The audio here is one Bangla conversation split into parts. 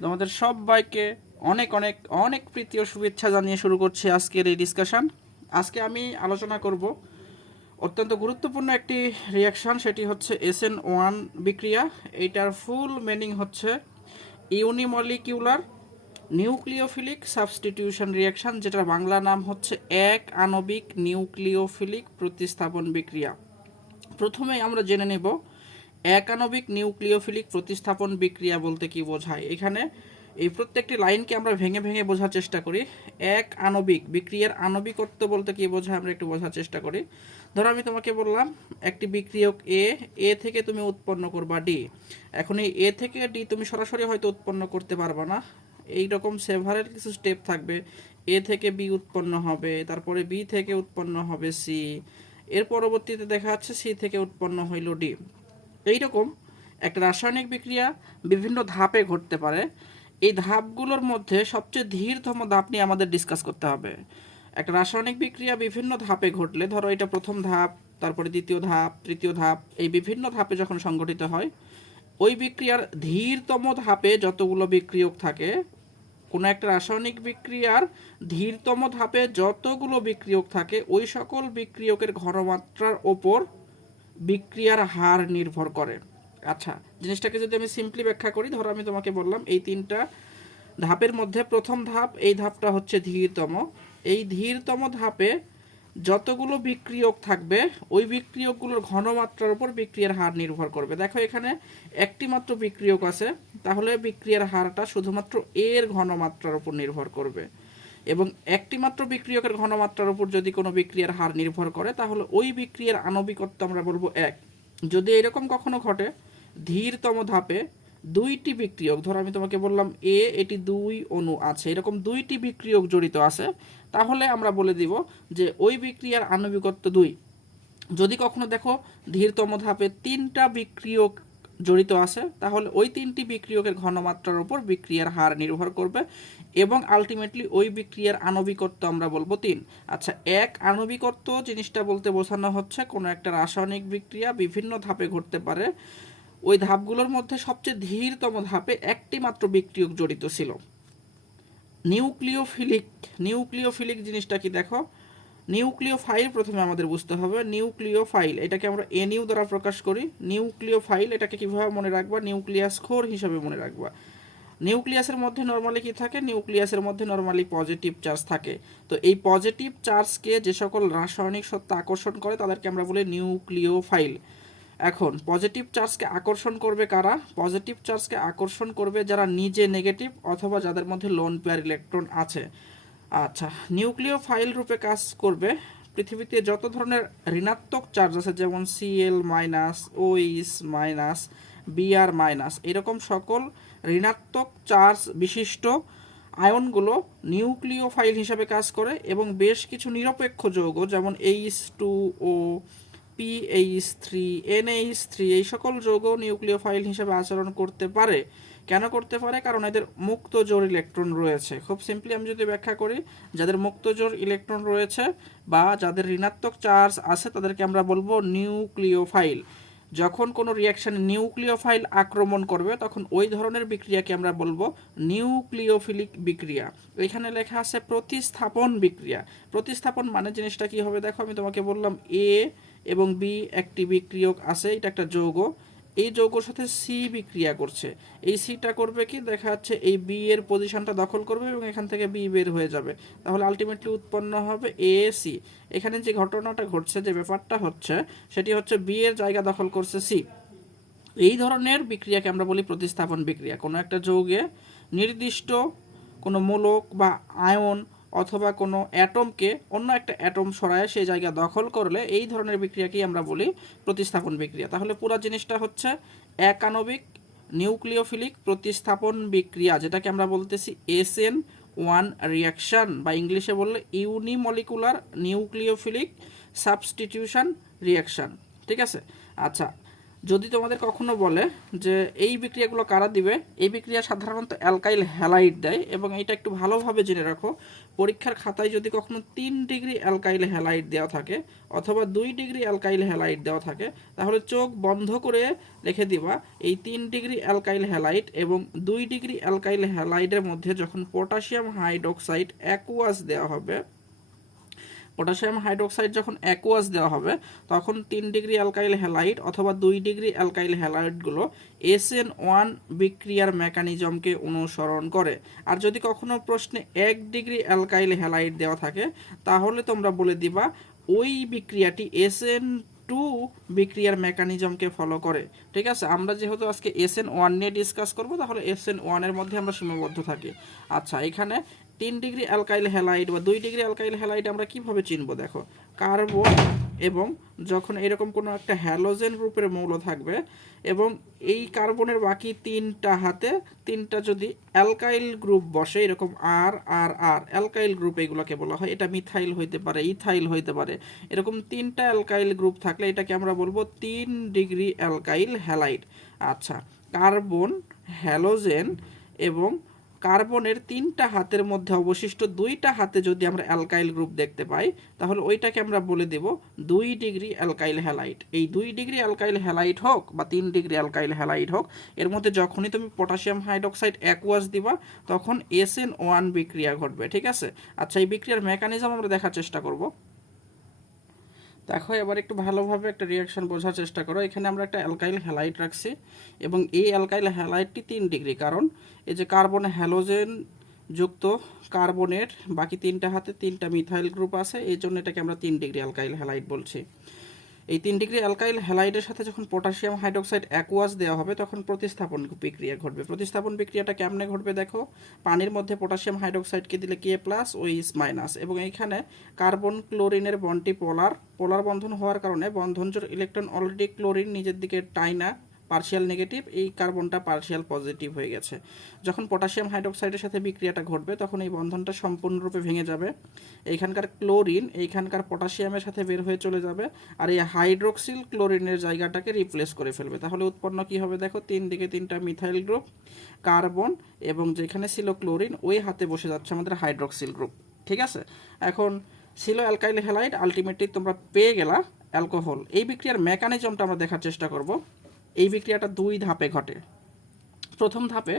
তোমাদের সবাইকে অনেক অনেক অনেক প্রীতি ও শুভেচ্ছা জানিয়ে শুরু করছি আজকের এই ডিসকাশন আজকে আমি আলোচনা করব অত্যন্ত গুরুত্বপূর্ণ একটি রিয়াকশন সেটি হচ্ছে এস এন ওয়ান বিক্রিয়া। এইটার ফুল মিনিং হচ্ছে ইউনিমলিকিউলার নিউক্লিওফিলিক সাবস্টিটিউশন রিয়াকশন যেটার বাংলা নাম হচ্ছে এক আণবিক নিউক্লিওফিলিক প্রতিস্থাপন বিক্রিয়া। প্রথমে আমরা জেনে নেব একানবিক নিউক্লিওফিলিক প্রতিস্থাপন বিক্রিয়া বলতে কি বোঝায়? এখানে এই প্রত্যেকটি লাইনকে আমরা ভেঙে ভেঙে বোঝার চেষ্টা করি। এক আণবিক বিক্রিয়ার আণবিকত্ব বলতে কি বোঝায় আমরা একটু বোঝার চেষ্টা করি। ধরো আমি তোমাকে বললাম, একটি বিক্রিয়ক এ এ থেকে তুমি উৎপন্ন করবা ডি এখন এই এ থেকে ডি তুমি সরাসরি হয়তো উৎপন্ন করতে পারবা না। এই রকম সেভারের কিছু স্টেপ থাকবে। এ থেকে বি উৎপন্ন হবে, তারপরে বি থেকে উৎপন্ন হবে সি এর পরবর্তীতে দেখা যাচ্ছে সি থেকে উৎপন্ন হইল ডি এইরকম একটা রাসায়নিক বিক্রিয়া বিভিন্ন ধাপে ঘটতে পারে। এই ধাপগুলোর মধ্যে সবচেয়ে ধীরতম ধাপ নিয়ে আমাদের ডিসকাস করতে হবে। একটা রাসায়নিক বিক্রিয়া বিভিন্ন ধাপে ঘটলে, ধরো এটা প্রথম ধাপ, তারপরে দ্বিতীয় ধাপ, তৃতীয় ধাপ, এই বিভিন্ন ধাপে যখন সংগঠিত হয়, ওই বিক্রিয়ার ধীরতম ধাপে যতগুলো বিক্রিয়ক থাকে, কোনো একটা রাসায়নিক বিক্রিয়ার ধীরতম ধাপে যতগুলো বিক্রিয়ক থাকে, ওই সকল বিক্রিয়কের ঘনমাত্রার ওপর বিক্রিয়ার হার নির্ভর করে। আচ্ছা জিনিসটাকে যদি আমি সিম্পলি ব্যাখ্যা করি, ধরো আমি তোমাকে বললাম, এই তিনটা ধাপের মধ্যে প্রথম ধাপ, এই ধাপটা হচ্ছে ধীরতম। এই ধীরতম ধাপে যতগুলো বিক্রিয়ক থাকবে, ওই বিক্রিয়কগুলোর ঘনমাত্রার উপর বিক্রিয়ার হার নির্ভর করবে। দেখো, এখানে একটি মাত্র বিক্রিয়ক আছে, তাহলে বিক্রিয়ার হারটা শুধুমাত্র এর ঘনমাত্রার উপর নির্ভর করবে। এবং একটি মাত্র বিক্রিয়কের ঘনমাত্রার উপর যদি কোনো বিক্রিয়ার হার নির্ভর করে, তাহলে ওই বিক্রিয়ার আণবিকত্ব আমরা বলব এক। যদি এরকম কখনো ঘটে, ধীরতম ধাপে দুইটি বিক্রিয়ক, ধরো আমি তোমাকে বললাম এ এটি দুই অণু আছে, এরকম দুইটি বিক্রিয়ক জড়িত আছে, তাহলে আমরা বলে দিব যে ওই বিক্রিয়ার আণবিকত্ব দুই। যদি কখনো দেখো, ধীরতম ধাপে তিনটা বিক্রিয়ক জড়িত আছে, তাহলে ওই তিনটি বিক্রিয়কের ঘনমাত্রার উপর বিক্রিয়ার হার নির্ভর করবে এবং আলটিমেটলি ওই বিক্রিয়ার আণবিকত্ব আমরা বলব তিন। আচ্ছা এক, আণবিকত্ব জিনিসটা বলতে বোঝানো হচ্ছে কোনো একটা রাসায়নিক বিক্রিয়া বিভিন্ন ধাপে ঘটতে পারে। ওই ধাপগুলোর মধ্যে সবচেয়ে ধীরতম ধাপে একটি মাত্র বিক্রিয়ক জড়িত ছিল। নিউক্লিওফিলিক নিউক্লিওফিলিক জিনিসটা কি দেখো? নিউক্লিওফাইল প্রথমে আমাদের বুঝতে হবে, নিউক্লিওফাইল, এটাকে আমরা এনইউ দ্বারা প্রকাশ করি, নিউক্লিওফাইল এটাকে কীভাবে মনে রাখবা? নিউক্লিয়াস খোর হিসাবে মনে রাখবা। নিউক্লিয়াসের মধ্যে নর্মালি কি থাকে? নিউক্লিয়াসের মধ্যে নর্মালি পজিটিভ চার্জ থাকে। তো এই পজিটিভ চার্জকে যে সকল রাসায়নিক সত্তা আকর্ষণ করে, তাদেরকে আমরা বলি নিউক্লিওফাইল। এখন পজিটিভ চার্জকে আকর্ষণ করবে কারা? পজিটিভ চার্জকে আকর্ষণ করবে যারা নিজে নেগেটিভ অথবা যাদের মধ্যে লোন পেয়ার ইলেকট্রন আছে। আচ্ছা নিউক্লিয় ফাইল রূপে কাজ করবে পৃথিবীতে যত ধরনের ঋণাত্মক চার্জ আছে, যেমন সিএল মাইনাস ওইস মাইনাস বিআর মাইনাস এরকম সকল ঋণাত্মক চার্জ বিশিষ্ট আয়নগুলো নিউক্লিয় ফাইল হিসাবে কাজ করে এবং বেশ কিছু নিরপেক্ষ যৌগ, যেমন H two O PH three NH three এই সকল যৌগ নিউক্লিয় ফাইল হিসাবে আচরণ করতে পারে। কেন করতে পারে? কারণ এদের মুক্ত জোর ইলেকট্রন রয়েছে। খুব সিম্পলি আমি যদি ব্যাখ্যা করি, যাদের মুক্ত জোর ইলেকট্রন রয়েছে বা যাদের ঋণাত্মক চার্জ আছে, তাদেরকে আমরা বলব নিউক্লিওফাইল। যখন কোনো রিয়াকশন নিউক্লিওফাইল আক্রমণ করবে, তখন ওই ধরনের বিক্রিয়াকে আমরা বলব নিউক্লিওফিলিক বিক্রিয়া। এখানে লেখা আছে প্রতিস্থাপন বিক্রিয়া। প্রতিস্থাপন মানে জিনিসটা কি হবে? দেখো, আমি তোমাকে বললাম এ এবং বি একটি বিক্রিয়ক আছে, এটা একটা যৌগ। এই যৌগর সাথে সি বিক্রিয়া করছে। এই সিটা করবে কি? দেখা যাচ্ছে এই বি এর পজিশনটা দখল করবে এবং এখান থেকে বি বের হয়ে যাবে। তাহলে আলটিমেটলি উৎপন্ন হবে এ সি এখানে যে ঘটনাটা ঘটছে, যে ব্যাপারটা হচ্ছে, সেটি হচ্ছে বি এর জায়গা দখল করছে সি এই ধরনের বিক্রিয়াকে আমরা বলি প্রতিস্থাপন বিক্রিয়া। কোনো একটা যৌগে নির্দিষ্ট কোনো মূলক বা আয়ন অথবা কোনো অ্যাটমকে অন্য একটা অ্যাটম সরায় সেই জায়গা দখল করলে এই ধরনের বিক্রিয়াকেই আমরা বলি প্রতিস্থাপন বিক্রিয়া। তাহলে পুরো জিনিসটা হচ্ছে একানবিক নিউক্লিওফিলিক প্রতিস্থাপন বিক্রিয়া, যেটাকে আমরা বলতেছি এস এন ওয়ান রিয়াকশন বা ইংলিশে বললে ইউনিমলিকুলার নিউক্লিওফিলিক সাবস্টিটিউশন রিয়াকশন ঠিক আছে? আচ্ছা যদি তোমাদের কখনো বলে যে এই বিক্রিয়াগুলো কারা দিবে, এই বিক্রিয়া সাধারণত অ্যালকাইল হ্যালাইড দেয় এবং এটা একটু ভালোভাবে জেনে রাখো। পরীক্ষার খাতায় যদি কখনো তিন ডিগ্রি অ্যালকাইল হ্যালাইট দেওয়া থাকে অথবা দুই ডিগ্রি অ্যালকাইল হ্যালাইট দেওয়া থাকে, তাহলে চোখ বন্ধ করে রেখে দিবা। এই তিন ডিগ্রি অ্যালকাইল হ্যালাইট এবং দুই ডিগ্রি অ্যালকাইল হ্যালাইডের মধ্যে যখন পটাশিয়াম হাইড্রোক্সাইড অ্যাকুয়াস দেওয়া হবে পটাশিয়াম হাইড্রোক্সাইড যখন অ্যাকোয়াস দেওয়া হবে, তখন তিন ডিগ্রি অ্যালকাইল হ্যালাইড অথবা দুই ডিগ্রি অ্যালকাইল হ্যালাইডগুলো এসএন ওয়ান বিক্রিয়ার মেকানিজমকে অনুসরণ করে। আর যদি কখনো প্রশ্নে এক ডিগ্রি অ্যালকাইল হ্যালাইড দেওয়া থাকে, তাহলে তোমরা বলে দিবা, ওই বিক্রিয়াটি এসএন টু বিক্রিয়ার মেকানিজমকে ফলো করে। ঠিক আছে? আমরা যেহেতু আজকে এস এন ওয়ান নিয়ে ডিসকাস করব, তাহলে এস এন ওয়ানের মধ্যে আমরা সীমাবদ্ধ থাকি। আচ্ছা এখানে তিন ডিগ্রি অ্যালকাইল হ্যালাইড বা দুই ডিগ্রি অ্যালকাইল হ্যালাইড আমরা কীভাবে চিনবো, দেখো? কার্বন এবং যখন এরকম কোনো একটা হ্যালোজেন গ্রুপের মৌল থাকবে এবং এই কার্বনের বাকি তিনটা হাতে তিনটা যদি অ্যালকাইল গ্রুপ বসে, এরকম আর আর আর, অ্যালকাইল গ্রুপ এগুলোকে বলা হয়, এটা মিথাইল হইতে পারে, ইথাইল হইতে পারে, এরকম তিনটা অ্যালকাইল গ্রুপ থাকলে এটাকে আমরা বলব তিন ডিগ্রি অ্যালকাইল হ্যালাইড। আচ্ছা কার্বন, হ্যালোজেন এবং কার্বনের তিনটা হাতের মধ্যে অবশিষ্ট দুইটা হাতে যদি আমরা অ্যালকাইল গ্রুপ দেখতে পাই, তাহলে ওইটাকে আমরা বলে দেব দুই ডিগ্রি অ্যালকাইল হ্যালাইট। এই দুই ডিগ্রি অ্যালকাইল হ্যালাইট হোক বা তিন ডিগ্রি অ্যালকাইল হ্যালাইট হোক, এর মধ্যে যখনই তুমি পটাশিয়াম হাইড্রোক্সাইড অ্যাকুয়াস দিবা, তখন এস এন ওয়ান বিক্রিয়া ঘটবে, ঠিক আছে? আচ্ছা এই বিক্রিয়ার মেকানিজম আমরা দেখার চেষ্টা করব। দেখো, এবার একটু ভালোভাবে একটা রিয়াকশন বোঝার চেষ্টা করো। এখানে আমরা একটা অ্যালকাইল হ্যালাইট রাখছি এবং এই অ্যালকাইল হ্যালাইটটি তিন ডিগ্রি কারণ এই যে কার্বন হ্যালোজেন যুক্ত কার্বনের বাকি তিনটা হাতে তিনটা মিথাইল গ্রুপ আছে, এই জন্য এটাকে আমরা তিন ডিগ্রি অ্যালকাইল হ্যালাইট বলছি। এই তিন ডিগ্রি অ্যালকাইল হ্যালাইডের সাথে যখন পটাশিয়াম হাইড্রোক্সাইড অ্যাকোয়াস দেওয়া হবে, তখন প্রতিস্থাপন বিক্রিয়া ঘটবে। প্রতিস্থাপন বিক্রিয়াটা কেমনে ঘটবে দেখো? পানির মধ্যে পটাশিয়াম হাইড্রোক্সাইডকে দিলে কে প্লাস ও ইস মাইনাস এবং এইখানে কার্বন ক্লোরিনের বনটি পোলার পোলার বন্ধন হওয়ার কারণে বন্ধনজোর ইলেকট্রন অলরেডি ক্লোরিন নিজের দিকে টাইনা। পার্শিয়াল নেগেটিভ এই কার্বনটা পার্শিয়াল পজিটিভ হয়ে গেছে। যখন পটাশিয়াম হাইড্রোক্সাইডের সাথে বিক্রিয়াটা ঘটবে, তখন এই বন্ধনটা সম্পূর্ণরূপে ভেঙে যাবে। এইখানকার ক্লোরিন এইখানকার পটাশিয়ামের সাথে বের হয়ে চলে যাবে, আর এই হাইড্রোক্সিল ক্লোরিনের জায়গাটাকে রিপ্লেস করে ফেলবে। তাহলে উৎপন্ন কি হবে দেখো? তিন দিকে তিনটা মিথাইল গ্রুপ কার্বন এবং যেখানে ছিল ক্লোরিন ওই হাতে বসে যাচ্ছে আমাদের হাইড্রোক্সিল গ্রুপ ঠিক আছে? এখন ছিল অ্যালকাইল হ্যালাইড আলটিমেটলি তোমরা পেয়ে গেলা অ্যালকোহল এই বিক্রিয়ার মেকানিজমটা আমরা দেখার চেষ্টা করব। এই বিক্রিয়াটা দুই ধাপে ঘটে। প্রথম ধাপে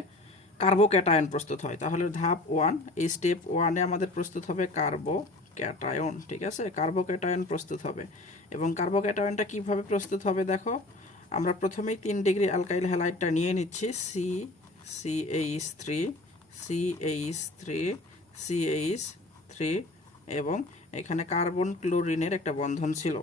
কার্বোক্যাটায়ন প্রস্তুত হয়। তাহলে ধাপ ওয়ান, এই স্টেপ ওয়ানে আমাদের প্রস্তুত হবে কার্বো ক্যাটায়ন ঠিক আছে? কার্বোক্যাটায়ন প্রস্তুত হবে। এবং কার্বোক্যাটায়নটা কীভাবে প্রস্তুত হবে দেখো? আমরা প্রথমেই তিন ডিগ্রি অ্যালকাইল হ্যালাইডটা নিয়ে নিচ্ছি। C C H three C H three C H three এবং এখানে কার্বন ক্লোরিনের একটা বন্ধন ছিল।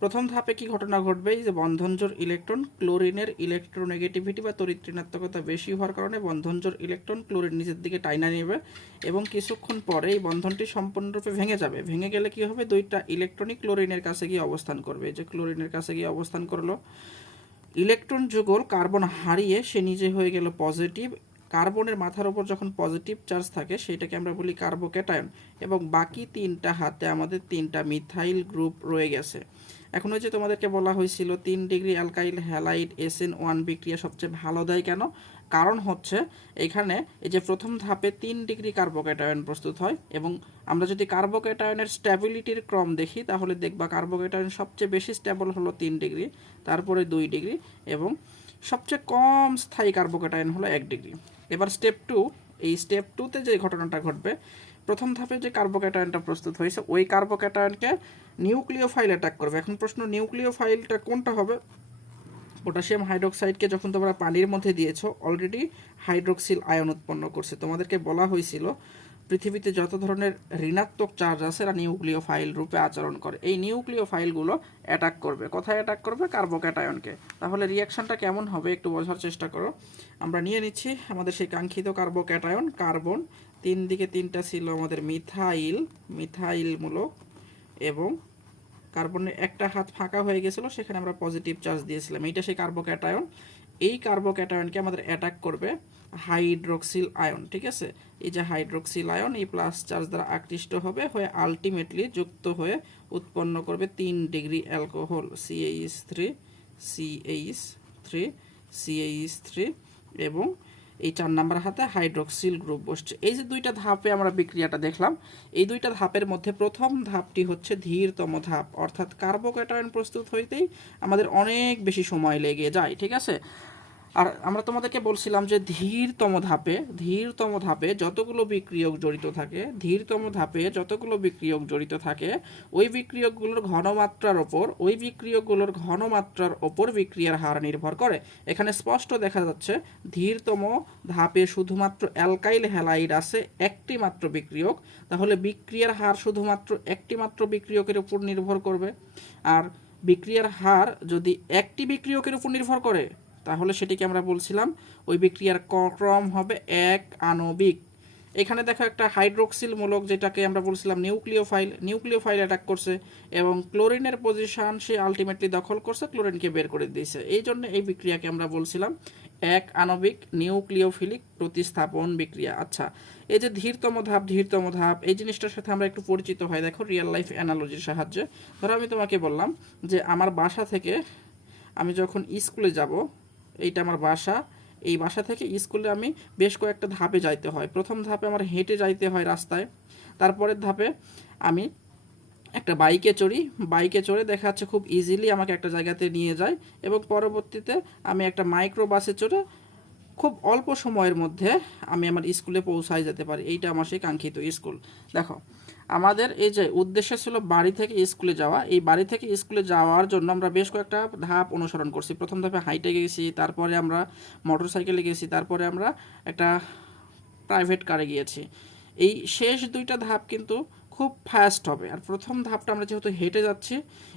প্রথম ধাপে কি ঘটনা ঘটবে? যে বন্ধনজোর ইলেকট্রন, ক্লোরিনের ইলেকট্রোনেগেটিভিটি বা তড়িৎ ঋণাত্মকতা বেশি হওয়ার কারণে বন্ধনজোর ইলেকট্রন ক্লোরিন নিচের দিকে টাইনা নেবে এবং কিছুক্ষণ পরে এই বন্ধনটি সম্পূর্ণরূপে ভেঙে যাবে। ভেঙে গেলে কি হবে? দুইটা ইলেকট্রনিক ক্লোরিনের কাছে গিয়ে অবস্থান করবে। যে ক্লোরিনের কাছে গিয়ে অবস্থান করল। ইলেকট্রন যুগল কার্বন হারিয়ে সে নিজে হয়ে গেল পজিটিভ। কার্বনের মাথার উপর যখন পজিটিভ চার্জ থাকে, সেটাকে আমরা বলি কার্বোক্যাটায়ন এবং বাকি তিনটা হাতে আমাদের তিনটা মিথাইল গ্রুপ রয়ে গেছে। এখন ওই যে তোমাদেরকে বলা হয়েছিল তিন degree alkyl halide SN one বিক্রিয়া সবচেয়ে ভালো দেয় কেন? কারণ হচ্ছে এখানে এই যে প্রথম ধাপে তিন ডিগ্রি কার্বোকেটায়ন প্রস্তুত হয় এবং আমরা যদি কার্বোকেটায়নের স্ট্যাবিলিটির ক্রম দেখি, তাহলে দেখবা কার্বোকেটায়ন সবচেয়ে বেশি স্ট্যাবল হলো তিন ডিগ্রি, তারপরে দুই ডিগ্রি এবং সবচেয়ে কম স্থায়ী কার্বোকেটায়ন হলো এক ডিগ্রি। এবার স্টেপ টু, এই স্টেপ টুতে যে ঘটনাটা ঘটবে প্রথম ধাপে যে কার্বোক্যাটায়নটা প্রস্তুত হয়েছে, ওই কার্বোক্যাটায়নকে নিউক্লিও ফাইল অ্যাটাক করবে। এখন প্রশ্ন নিউক্লিও ফাইলটা কোনটা হবে? পটাশিয়াম হাইড্রোক্সাইডকে যখন তোমরা পানির মধ্যে দিয়েছ অলরেডি হাইড্রোক্সিল আয়ন উৎপন্ন করছে। তোমাদেরকে বলা হয়েছিল, পৃথিবীতে যত ধরনের ঋণাত্মক চার্জ আছে, এরা নিউক্লিও ফাইল রূপে আচরণ করে। এই নিউক্লিও ফাইলগুলো অ্যাটাক করবে। কোথায় অ্যাটাক করবে? কার্বোক্যাটায়নকে। তাহলে রিয়াকশনটা কেমন হবে? একটু বোঝার চেষ্টা করো। আমরা নিয়ে নিচ্ছি আমাদের সেই কাঙ্ক্ষিত কার্বোক্যাটায়ন কার্বন তিন দিকে তিনটা ছিল আমাদের মিথাইল, মিথাইলমূলক এবং কার্বনের একটা হাত ফাঁকা হয়ে গেছিল, সেখানে আমরা পজিটিভ চার্জ দিয়েছিলাম। এইটা সেই কার্বোক্যাটায়ন। এই কার্বোক্যাটায়নকে আমাদের অ্যাটাক করবে হাইড্রোক্সিল আয়ন ঠিক আছে? এই যে হাইড্রোক্সিল আয়ন এই প্লাস চার্জ দ্বারা আকৃষ্ট হবে, হয়ে আলটিমেটলি যুক্ত হয়ে উৎপন্ন করবে তিন degree alcohol CH three CH three CH three এবং এই চার নাম্বার হাতে হাইড্রোক্সিল গ্রুপ বসছে। এই যে দুইটা ধাপে আমরা বিক্রিয়াটা দেখলাম, এই দুইটা ধাপের মধ্যে প্রথম ধাপটি হচ্ছে ধীরতম ধাপ, অর্থাৎ কার্বোক্যাটায়ন প্রস্তুত হইতেই আমাদের অনেক বেশি সময় লেগে যায়, ঠিক আছে? আর আমরা তোমাদেরকে বলছিলাম যে ধীরতম ধাপে ধীরতম ধাপে যতগুলো বিক্রিয়ক জড়িত থাকে, ধীরতম ধাপে যতগুলো বিক্রিয়ক জড়িত থাকে, ওই বিক্রিয়কগুলোর ঘনমাত্রার ওপর, ওই বিক্রিয়কগুলোর ঘনমাত্রার ওপর বিক্রিয়ার হার নির্ভর করে। এখানে স্পষ্ট দেখা যাচ্ছে, ধীরতম ধাপে শুধুমাত্র অ্যালকাইল হ্যালাইড আছে একটি মাত্র বিক্রিয়ক। তাহলে বিক্রিয়ার হার শুধুমাত্র একটি মাত্র বিক্রিয়কের উপর নির্ভর করবে। আর বিক্রিয়ার হার যদি একটি বিক্রিয়কের উপর নির্ভর করে তাহলে সেটিকে আমরা বলছিলাম, ওই বিক্রিয়ার ক্রম হবে এক আণবিক। এখানে দেখো একটা হাইড্রোক্সিল মূলক যেটাকে আমরা বলছিলাম নিউক্লিওফাইল নিউক্লিওফাইল অ্যাটাক করছে এবং ক্লোরিনের পজিশন সে আলটিমেটলি দখল করছে, ক্লোরিনকে বের করে দিয়েছে। এই জন্য এই বিক্রিয়াকে আমরা বলছিলাম এক আণবিক নিউক্লিওফিলিক প্রতিস্থাপন বিক্রিয়া। আচ্ছা এই যে ধীরতম ধাপ ধীরতম ধাপ, এই জিনিসটার সাথে আমরা একটু পরিচিত হয় দেখো রিয়েল লাইফ অ্যানালজির সাহায্যে। ধরো, আমি তোমাকে বললাম যে আমার বাসা থেকে আমি যখন স্কুলে যাব এইটা আমার বাসা। এই বাসা থেকে স্কুলে আমি বেশ কয়েকটা ধাপে যাইতে হয়। প্রথম ধাপে আমার হেঁটে যাইতে হয় রাস্তায়। তারপরের ধাপে আমি একটা বাইকে চড়ি। বাইকে চড়ে দেখা যাচ্ছে খুব ইজিলি আমাকে একটা জায়গাতে নিয়ে যায় এবং পরবর্তীতে আমি একটা মাইক্রো বাসে চড়ে খুব অল্প সময়ের মধ্যে আমি আমার স্কুলে পৌঁছায় যেতে পারি। এইটা আমার সেই কাঙ্ক্ষিত স্কুল। দেখো আমাদের এই যে উদ্দেশ্য ছিল বাড়ি থেকে স্কুলে যাওয়া। এই বাড়ি থেকে স্কুলে যাওয়ার জন্য আমরা বেশ কয়েকটা ধাপ অনুসরণ করছি। প্রথম ধাপে হাইটে গেছি, তারপরে আমরা মোটর সাইকেলে গেছি, তারপরে আমরা একটা প্রাইভেট কারে গিয়েছি। এই শেষ দুইটা ধাপ কিন্তু খুব ফাস্ট হবে। আর প্রথম ধাপটা আমরা যেহেতু হেঁটে যাচ্ছি,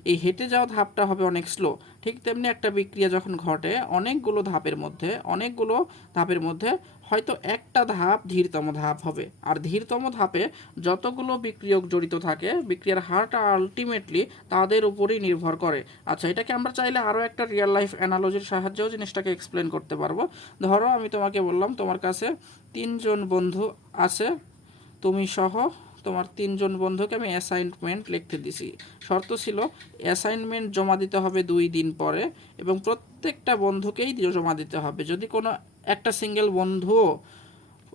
এই হেঁটে যাওয়া ধাপটা হবে অনেক স্লো ঠিক তেমনি একটা বিক্রিয়া যখন ঘটে, অনেকগুলো ধাপের মধ্যে, অনেকগুলো ধাপের মধ্যে হয়তো একটা ধাপ ধীরতম ধাপ হবে। আর ধীরতম ধাপে যতগুলো বিক্রিয়ক জড়িত থাকে, বিক্রিয়ার হারটা আলটিমেটলি তাদের উপরেই নির্ভর করে। আচ্ছা এটাকে আমরা চাইলে আরও একটা রিয়েল লাইফ অ্যানালজির সাহায্যেও জিনিসটাকে এক্সপ্লেন করতে পারব। ধরো, আমি তোমাকে বললাম, তোমার কাছে তিনজন বন্ধু আছে, তুমি সহ তোমার তিনজন বন্ধুকে আমি অ্যাসাইনমেন্ট লিখতে দিছি। শর্ত ছিল অ্যাসাইনমেন্ট জমা দিতে হবে দুই দিন পরে এবং প্রত্যেকটা বন্ধুকেই জমা দিতে হবে। যদি কোনো একটা সিঙ্গেল বন্ধুও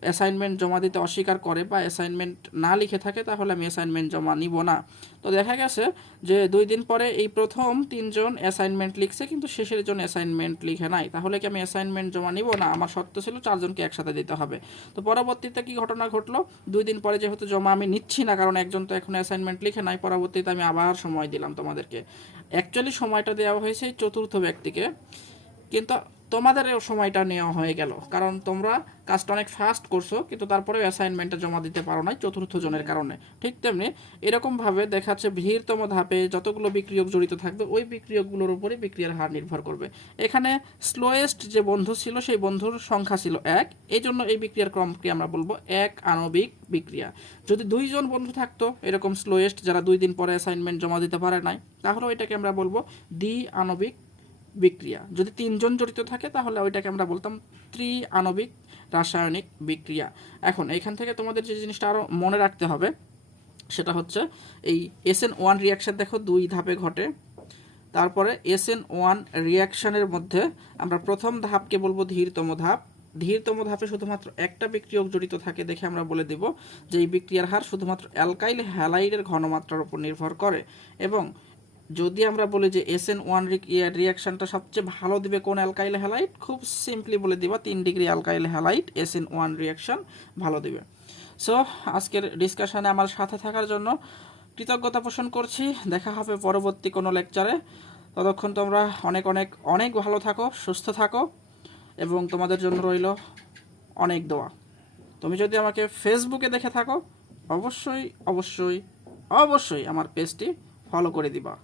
অ্যাসাইনমেন্ট জমা দিতে অস্বীকার করে বা অ্যাসাইনমেন্ট না লিখে থাকে, তাহলে আমি অ্যাসাইনমেন্ট জমা নিব না। তো দেখা গেছে যে দুই দিন পরে এই প্রথম তিনজন অ্যাসাইনমেন্ট লিখছে, কিন্তু শেষের জন অ্যাসাইনমেন্ট লিখে নাই। তাহলে কি আমি অ্যাসাইনমেন্ট জমা নিব না? আমার শর্ত ছিল চারজনকে একসাথে দিতে হবে। তো পরবর্তীতে কি ঘটনা ঘটলো? দুই দিন পরে যেহেতু জমা আমি নিচ্ছি না, কারণ একজন তো এখন অ্যাসাইনমেন্ট লিখে নাই, পরবর্তীতে আমি আবার সময় দিলাম তোমাদেরকে। অ্যাকচুয়ালি সময়টা দেওয়া হয়েছে চতুর্থ ব্যক্তিকে। কিন্তু তোমাদের সময়টা নেওয়া হয়ে গেল। কারণ তোমরা কাজটা অনেক ফাস্ট করছ, কিন্তু তারপরেও অ্যাসাইনমেন্টটা জমা দিতে পারো নাই চতুর্থ জনের কারণে। ঠিক তেমনি এরকমভাবে দেখা যাচ্ছে ভিড়তম ধাপে যতগুলো বিক্রিয়ক জড়িত থাকবে, ওই বিক্রিয়কগুলোর উপরে বিক্রিয়ার হার নির্ভর করবে। এখানে স্লোয়েস্ট যে বন্ধু ছিল, সেই বন্ধুর সংখ্যা ছিল এক। এই জন্য এই বিক্রিয়ার ক্রমকে আমরা বলব এক আণবিক বিক্রিয়া। যদি দুইজন বন্ধু থাকতো, এরকম স্লোয়েস্ট যারা দুই দিন পরে অ্যাসাইনমেন্ট জমা দিতে পারে নাই তাহলে এটাকে আমরা বলব দ্বি আণবিক বিক্রিয়া। যদি তিনজন জড়িত থাকে, তাহলে ওইটাকে আমরা বলতাম ত্রি আণবিক রাসায়নিক বিক্রিয়া। এখন, এইখান থেকে তোমাদের যে জিনিসটা আরও মনে রাখতে হবে, সেটা হচ্ছে এই এস এন ওয়ান রিয়াকশান দেখো, দুই ধাপে ঘটে। তারপরে এস এন ওয়ান রিয়াকশানের মধ্যে আমরা প্রথম ধাপকে বলব ধীরতম ধাপ। ধীরতম ধাপে শুধুমাত্র একটা বিক্রিয়ক জড়িত থাকে দেখে আমরা বলে দেব যে এই বিক্রিয়ার হার শুধুমাত্র অ্যালকাইল হ্যালাইডের ঘনমাত্রার উপর নির্ভর করে। এবং যদি আমরা বলি যে এস এন ওয়ান রিয়াকশনটা সবচেয়ে ভালো দিবে কোন অ্যালকাইল হ্যালাইট খুব সিম্পলি বলে দিবা, তিন degree alkyl halide S N one reaction ভালো দিবে। সো আজকের ডিসকাশনে আমার সাথে থাকার জন্য কৃতজ্ঞতা পোষণ করছি। দেখা হবে পরবর্তী কোনো লেকচারে ততক্ষণ তোমরা অনেক অনেক অনেক ভালো থাকো, সুস্থ থাকো এবং তোমাদের জন্য রইল অনেক দোয়া। তুমি যদি আমাকে ফেসবুকে দেখে থাকো, অবশ্যই অবশ্যই অবশ্যই আমার পেজটি ফলো করে দিবা।